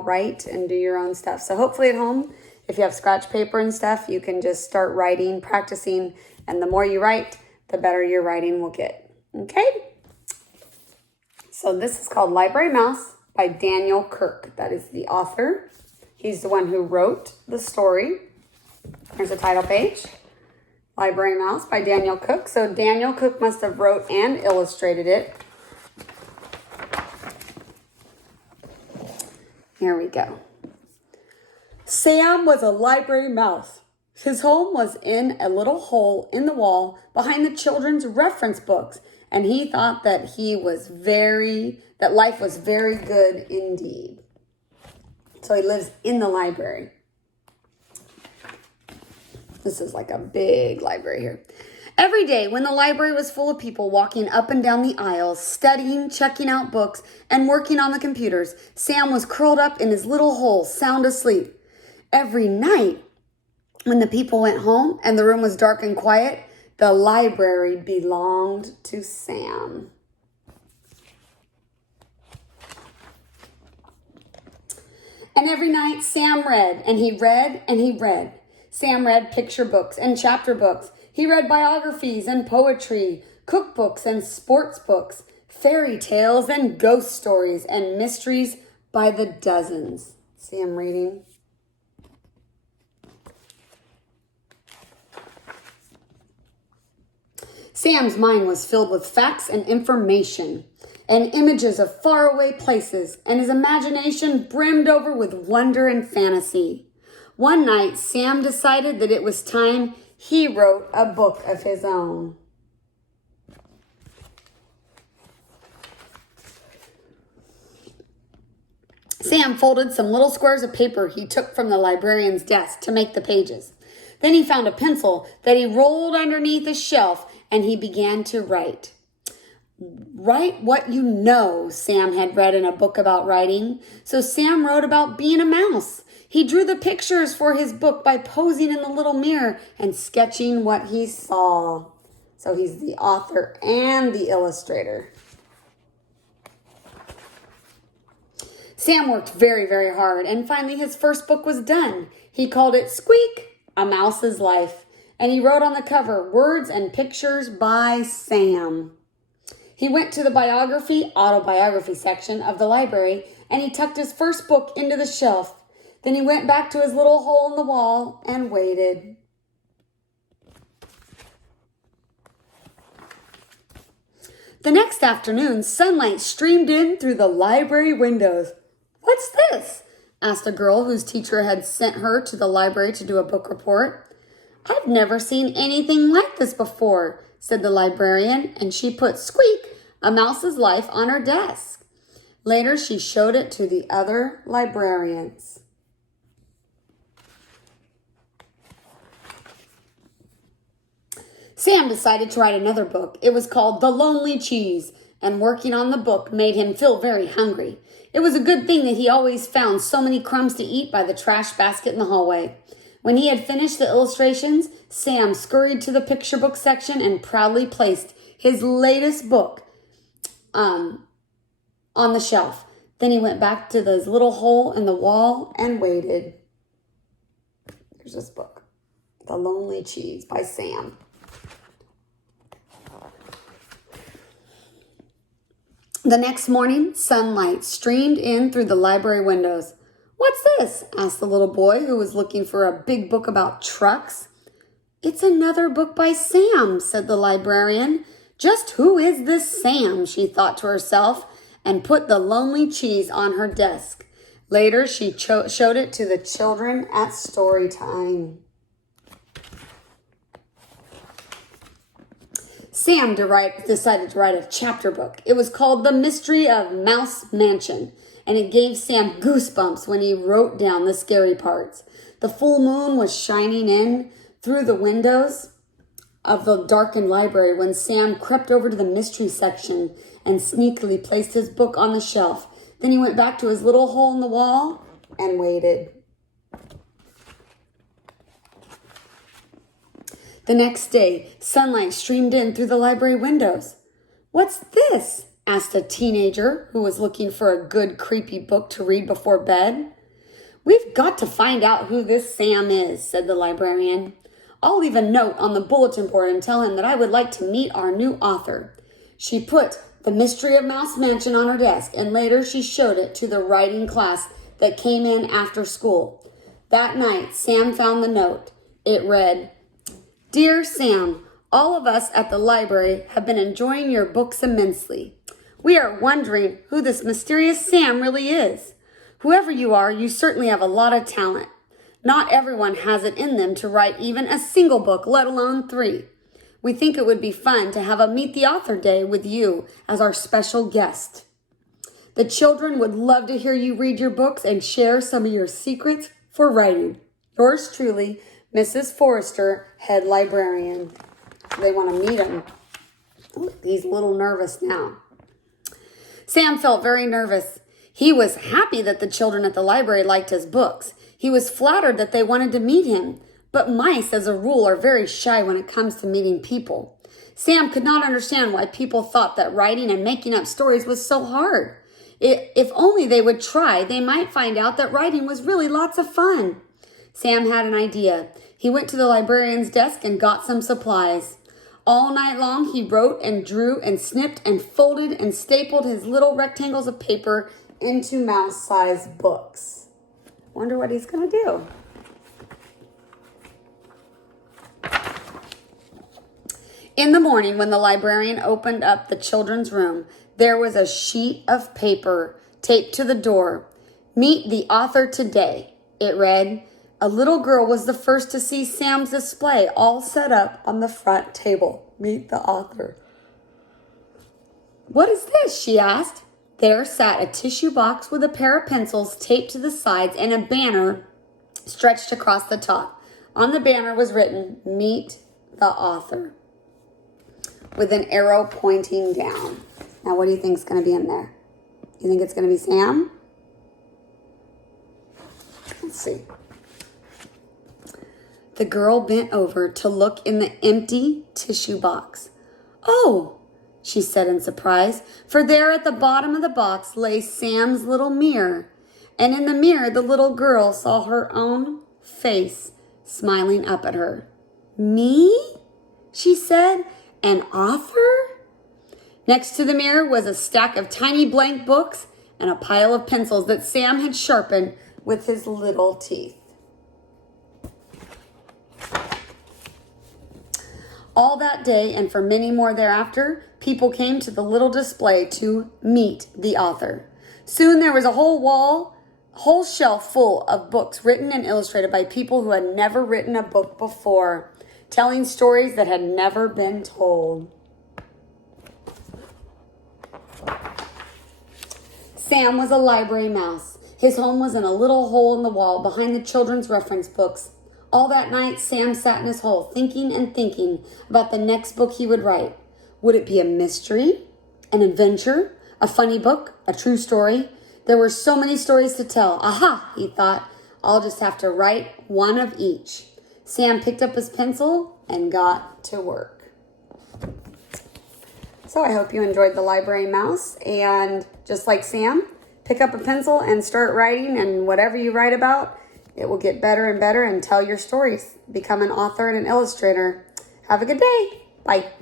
write and do your own stuff. So hopefully at home, if you have scratch paper and stuff, you can just start writing, practicing, and the more you write, the better your writing will get. Okay? So this is called Library Mouse by Daniel Kirk. That is the author. He's the one who wrote the story. Here's the title page. Library Mouse by Daniel Cook. So Daniel Cook must have wrote and illustrated it. Here we go. Sam was a library mouse. His home was in a little hole in the wall behind the children's reference books, and he thought that life was very good indeed. So he lives in the library. This is like a big library here. Every day when the library was full of people walking up and down the aisles, studying, checking out books, and working on the computers, Sam was curled up in his little hole, sound asleep. Every night, when the people went home and the room was dark and quiet, the library belonged to Sam. And every night, Sam read, and he read, and he read. Sam read picture books and chapter books. He read biographies and poetry, cookbooks and sports books, fairy tales and ghost stories, and mysteries by the dozens. See him reading? Sam's mind was filled with facts and information and images of faraway places, and his imagination brimmed over with wonder and fantasy. One night, Sam decided that it was time he wrote a book of his own. Sam folded some little squares of paper he took from the librarian's desk to make the pages. Then he found a pencil that he rolled underneath a shelf, and he began to write. Write what you know, Sam had read in a book about writing. So Sam wrote about being a mouse. He drew the pictures for his book by posing in the little mirror and sketching what he saw. So he's the author and the illustrator. Sam worked very, very hard, and finally his first book was done. He called it Squeak, A Mouse's Life, and he wrote on the cover, Words and Pictures by Sam. He went to the autobiography section of the library, and he tucked his first book into the shelf. Then he went back to his little hole in the wall and waited. The next afternoon, sunlight streamed in through the library windows. "What's this?" asked a girl whose teacher had sent her to the library to do a book report. "I've never seen anything like this before," said the librarian, and she put Squeak, A Mouse's Life on her desk. Later, she showed it to the other librarians. Sam decided to write another book. It was called The Lonely Cheese, and working on the book made him feel very hungry. It was a good thing that he always found so many crumbs to eat by the trash basket in the hallway. When he had finished the illustrations, Sam scurried to the picture book section and proudly placed his latest book on the shelf. Then he went back to his little hole in the wall and waited. Here's this book, The Lonely Cheese by Sam. The next morning, sunlight streamed in through the library windows. "What's this?" asked the little boy who was looking for a big book about trucks. "It's another book by Sam," said the librarian. "Just who is this Sam?" she thought to herself, and put The Lonely Cheese on her desk. Later, she showed it to the children at story time. Sam decided to write a chapter book. It was called The Mystery of Mouse Mansion, and it gave Sam goosebumps when he wrote down the scary parts. The full moon was shining in through the windows of the darkened library when Sam crept over to the mystery section and sneakily placed his book on the shelf. Then he went back to his little hole in the wall and waited. The next day, sunlight streamed in through the library windows. "What's this?" asked a teenager who was looking for a good, creepy book to read before bed. We've got to find out who this Sam is, said the librarian. I'll leave a note on the bulletin board and tell him that I would like to meet our new author. She put The Mystery of Mouse Mansion on her desk, and later she showed it to the writing class that came in after school. That night, Sam found the note. It read, Dear Sam, all of us at the library have been enjoying your books immensely. We are wondering who this mysterious Sam really is. Whoever you are, you certainly have a lot of talent. Not everyone has it in them to write even a single book, let alone 3. We think it would be fun to have a Meet the Author Day with you as our special guest. The children would love to hear you read your books and share some of your secrets for writing. Yours truly, Mrs. Forrester, head librarian. They want to meet him. Oh, he's a little nervous now. Sam felt very nervous. He was happy that the children at the library liked his books. He was flattered that they wanted to meet him. But mice, as a rule, are very shy when it comes to meeting people. Sam could not understand why people thought that writing and making up stories was so hard. If only they would try, they might find out that writing was really lots of fun. Sam had an idea. He went to the librarian's desk and got some supplies. All night long, he wrote and drew and snipped and folded and stapled his little rectangles of paper into mouse-sized books. Wonder what he's going to do. In the morning, when the librarian opened up the children's room, there was a sheet of paper taped to the door. Meet the author today, it read. A little girl was the first to see Sam's display all set up on the front table. Meet the author. What is this? She asked. There sat a tissue box with a pair of pencils taped to the sides and a banner stretched across the top. On the banner was written, Meet the author, with an arrow pointing down. Now, what do you think is going to be in there? You think it's going to be Sam? Let's see. The girl bent over to look in the empty tissue box. Oh, she said in surprise, for there at the bottom of the box lay Sam's little mirror. And in the mirror, the little girl saw her own face smiling up at her. Me? She said. An author? Next to the mirror was a stack of tiny blank books and a pile of pencils that Sam had sharpened with his little teeth. All that day and for many more thereafter, people came to the little display to meet the author. Soon there was a whole shelf full of books written and illustrated by people who had never written a book before, telling stories that had never been told. Sam was a library mouse. His home was in a little hole in the wall behind the children's reference books. All that night, Sam sat in his hole, thinking and thinking about the next book he would write. Would it be a mystery, an adventure, a funny book, a true story? There were so many stories to tell. Aha, he thought, I'll just have to write one of each. Sam picked up his pencil and got to work. So I hope you enjoyed The Library Mouse. And just like Sam, pick up a pencil and start writing. And whatever you write about, it will get better and better and tell your stories. Become an author and an illustrator. Have a good day. Bye.